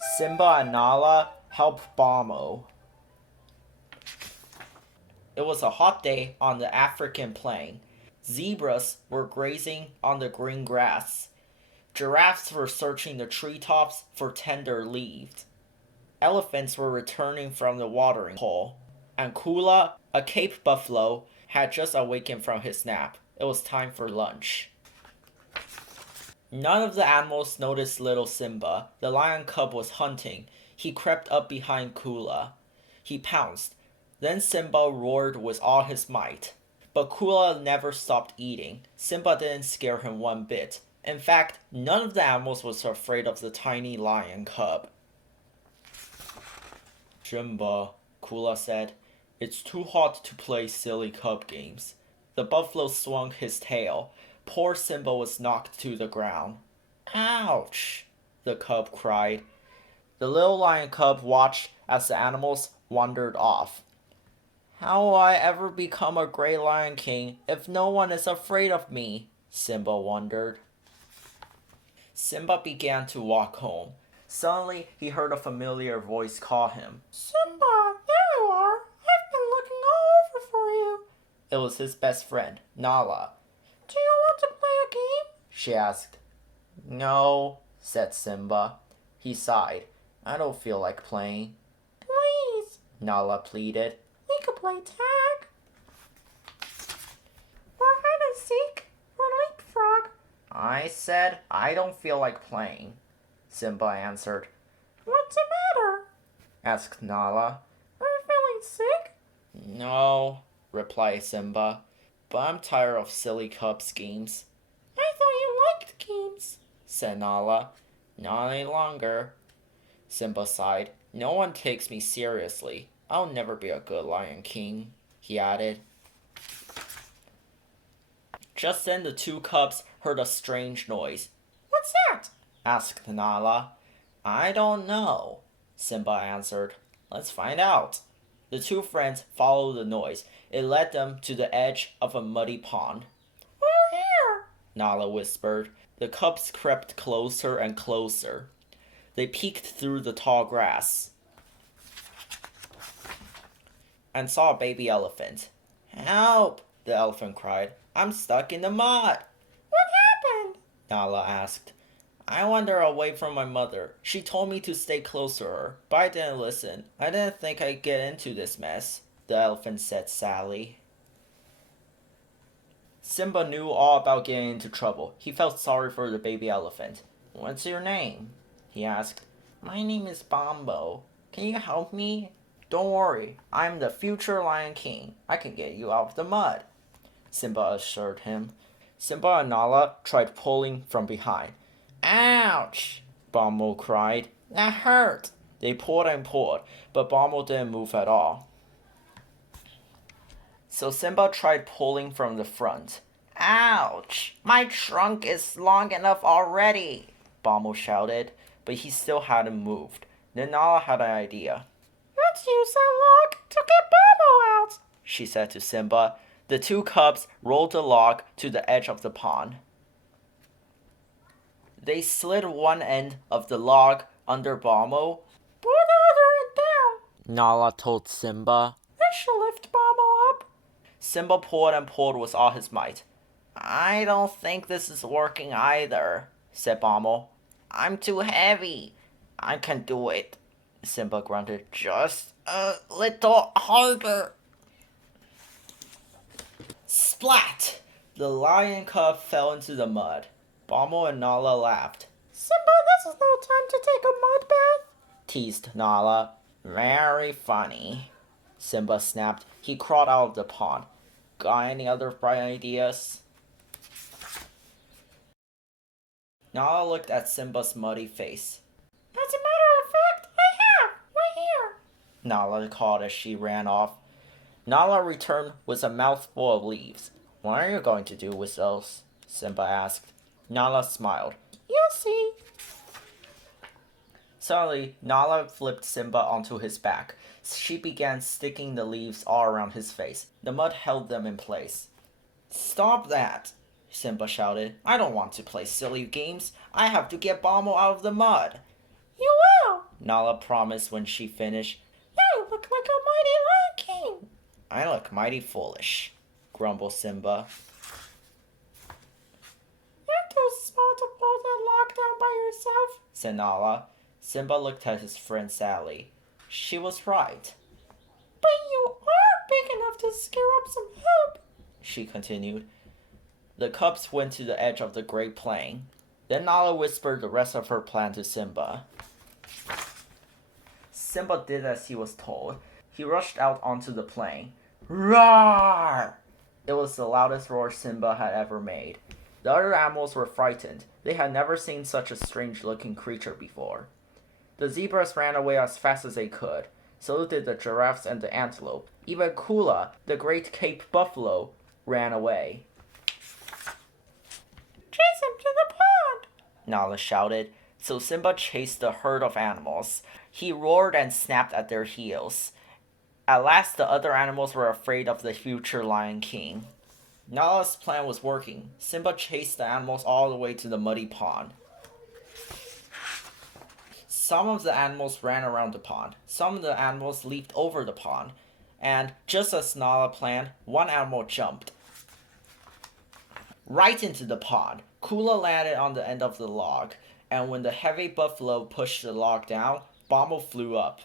Simba and Nala help Bomo. It was a hot day on the African plain. Zebras were grazing on the green grass. Giraffes were searching the treetops for tender leaves. Elephants were returning from the watering hole. And Kula, a Cape buffalo, had just awakened from his nap. It was time for lunch. None of the animals noticed little Simba. The lion cub was hunting. He crept up behind Kula. He pounced. Then Simba roared with all his might. But Kula never stopped eating. Simba didn't scare him one bit. In fact, none of the animals was afraid of the tiny lion cub. Simba, Kula said, it's too hot to play silly cub games. The buffalo swung his tail. Poor Simba was knocked to the ground. Ouch! The cub cried. The little lion cub watched as the animals wandered off. How will I ever become a great lion king if no one is afraid of me? Simba wondered. Simba began to walk home. Suddenly, he heard a familiar voice call him. Simba, there you are. I've been looking all over for you. It was his best friend, Nala. Do you want to play a game? She asked. No, said Simba. He sighed. I don't feel like playing. Please, Nala pleaded. we could play tag. Or hide and seek. Or leapfrog. I said I don't feel like playing, Simba answered. What's the matter? Asked Nala. Are you feeling sick? No, replied Simba. But I'm tired of silly cubs games, I thought you liked games, said Nala. Not any longer. Simba sighed. No one takes me seriously. I'll never be a good lion king, he added. Just then the two cubs heard a strange noise. What's that? Asked Nala. I don't know, Simba answered. Let's find out. The two friends followed the noise. It led them to the edge of a muddy pond. We're here, Nala whispered. The cubs crept closer and closer. They peeked through the tall grass and saw a baby elephant. Help! The elephant cried. I'm stuck in the mud. What happened? Nala asked. I wandered away from my mother. She told me to stay close to her, but I didn't listen. I didn't think I'd get into this mess, the elephant said sadly. Simba knew all about getting into trouble. He felt sorry for the baby elephant. What's your name? He asked. My name is Bomo. Can you help me? Don't worry, I'm the future Lion King. I can get you out of the mud, Simba assured him. Simba and Nala tried pulling from behind. Ouch! Bomo cried. That hurt! They pulled and pulled, but Bomo didn't move at all. So Simba tried pulling from the front. Ouch! My trunk is long enough already, Bomo shouted, but he still hadn't moved. Then Nala had an idea. Let's use that log to get Bomo out, she said to Simba. The two cubs rolled the log to the edge of the pond. They slid one end of the log under Bomo. Pull the other end down, Nala told Simba. This should lift Bomo up. Simba pulled and pulled with all his might. I don't think this is working either, said Bomo. I'm too heavy. I can do it, Simba grunted. Just a little harder. Splat! The lion cub fell into the mud. Bomo and Nala laughed. Simba, this is no time to take a mud bath, teased Nala. Very funny, Simba snapped. He crawled out of the pond. Got any other bright ideas? Nala looked at Simba's muddy face. As a matter of fact, I have, right here, Nala called as she ran off. Nala returned with a mouthful of leaves. What are you going to do with those? Simba asked. Nala smiled. You'll see. Suddenly, Nala flipped Simba onto his back. She began sticking the leaves all around his face. The mud held them in place. Stop that, Simba shouted. I don't want to play silly games. I have to get Bomo out of the mud. You will, Nala promised when she finished. You look like a mighty lion king. I look mighty foolish, grumbled Simba. You're too small to pull that log down by yourself, said Nala. Simba looked at his friend Sally. She was right. But you are big enough to scare up some help, she continued. The cubs went to the edge of the great plain. Then Nala whispered the rest of her plan to Simba. Simba did as he was told. He rushed out onto the plain. Roar! It was the loudest roar Simba had ever made. The other animals were frightened. They had never seen such a strange-looking creature before. The zebras ran away as fast as they could. So did the giraffes and the antelope. Even Kula, the great Cape buffalo, ran away. Chase him to the pond, Nala shouted. So Simba chased the herd of animals. He roared and snapped at their heels. At last the other animals were afraid of the future Lion King. Nala's plan was working. Simba chased the animals all the way to the muddy pond. Some of the animals ran around the pond. Some of the animals leaped over the pond. And just as Nala planned, one animal jumped right into the pond. Kula landed on the end of the log, and when the heavy buffalo pushed the log down, Bomo flew up.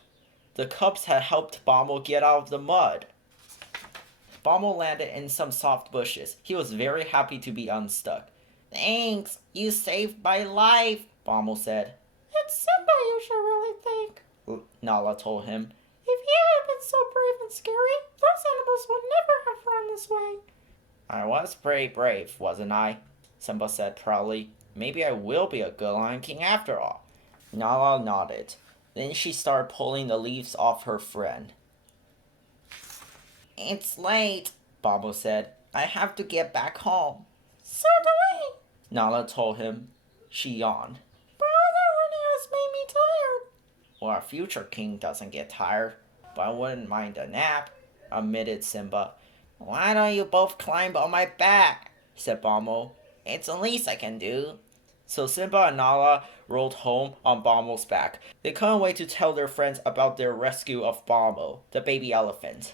The cubs had helped Bomo get out of the mud. Bomo landed in some soft bushes. He was very happy to be unstuck. Thanks, you saved my life, Bomo said. It's Simba you should really thank, Nala told him. If he hadn't been so brave and scary, those animals would never have run this way. I was pretty brave, wasn't I? Simba said proudly. Maybe I will be a good Lion King after all. Nala nodded. Then she started pulling the leaves off her friend. It's late, Bobo said. I have to get back home. So do I, Nala told him. She yawned. But all that running has made me tired. Well, our future king doesn't get tired, but I wouldn't mind a nap, admitted Simba. Why don't you both climb on my back? Said Bomo. It's the least I can do. So Simba and Nala rolled home on Bomo's back. They couldn't wait to tell their friends about their rescue of Bomo, the baby elephant.